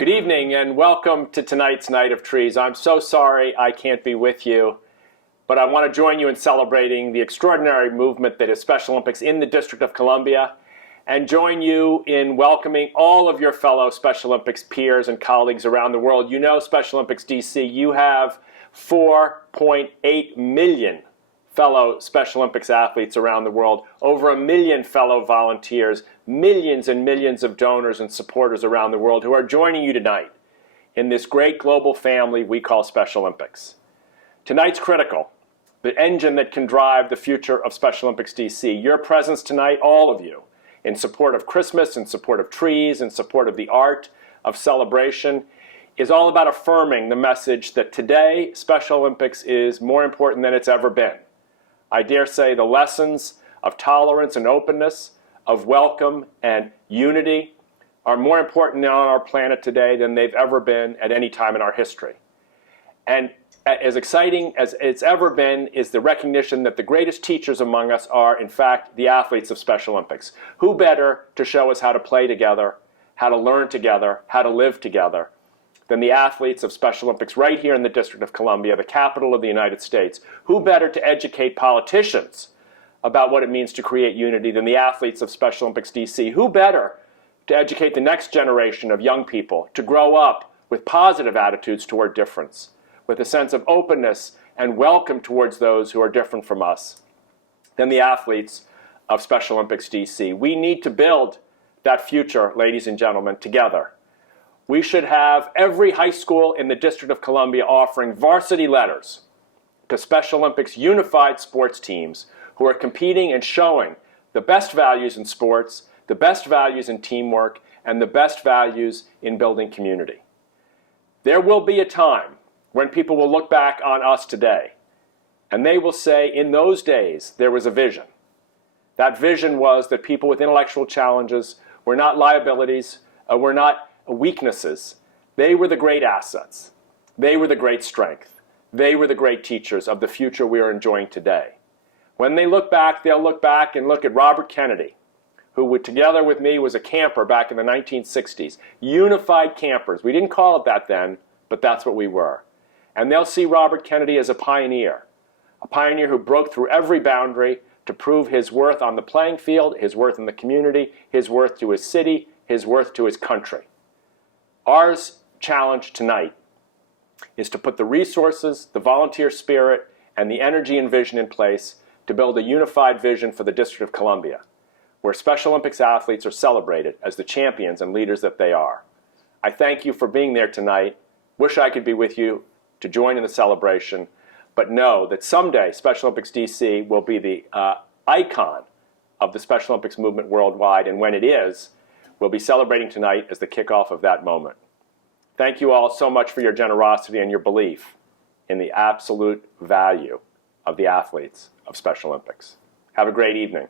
Good evening and welcome to tonight's Night of Trees. I'm so sorry I can't be with you, but I want to join you in celebrating the extraordinary movement that is Special Olympics in the District of Columbia, and join you in welcoming all of your fellow Special Olympics peers and colleagues around the world. You know, Special Olympics DC, you have 4.8 million fellow Special Olympics athletes around the world, over 1 million fellow volunteers, millions and millions of donors and supporters around the world who are joining you tonight in this great global family we call Special Olympics. Tonight's critical, the engine that can drive the future of Special Olympics DC. Your presence tonight, all of you, in support of Christmas, in support of trees, in support of the art of celebration, is all about affirming the message that today Special Olympics is more important than it's ever been. I dare say the lessons of tolerance and openness, of welcome and unity are more important on our planet today than they've ever been at any time in our history. And as exciting as it's ever been is the recognition that the greatest teachers among us are, in fact, the athletes of Special Olympics. Who better to show us how to play together, how to learn together, how to live together, than the athletes of Special Olympics right here in the District of Columbia, the capital of the United States? Who better to educate politicians about what it means to create unity than the athletes of Special Olympics DC? Who better to educate the next generation of young people to grow up with positive attitudes toward difference, with a sense of openness and welcome towards those who are different from us, than the athletes of Special Olympics DC? We need to build that future, ladies and gentlemen, together. We should have every high school in the District of Columbia offering varsity letters to Special Olympics unified sports teams who are competing and showing the best values in sports, the best values in teamwork, and the best values in building community. There will be a time when people will look back on us today, and they will say, in those days, there was a vision. That vision was that people with intellectual challenges were not liabilities, were not weaknesses. They were the great assets. They were the great strength. They were the great teachers of the future we are enjoying today. When they look back, they'll look back and look at Robert Kennedy, who together with me was a camper back in the 1960s. Unified campers. We didn't call it that then, but that's what we were. And they'll see Robert Kennedy as a pioneer who broke through every boundary to prove his worth on the playing field, his worth in the community, his worth to his city, his worth to his country. Our challenge tonight is to put the resources, the volunteer spirit, and the energy and vision in place to build a unified vision for the District of Columbia, where Special Olympics athletes are celebrated as the champions and leaders that they are. I thank you for being there tonight. Wish I could be with you to join in the celebration, but know that someday Special Olympics DC will be the icon of the Special Olympics movement worldwide, and when it is, we'll be celebrating tonight as the kickoff of that moment. Thank you all so much for your generosity and your belief in the absolute value of the athletes of Special Olympics. Have a great evening.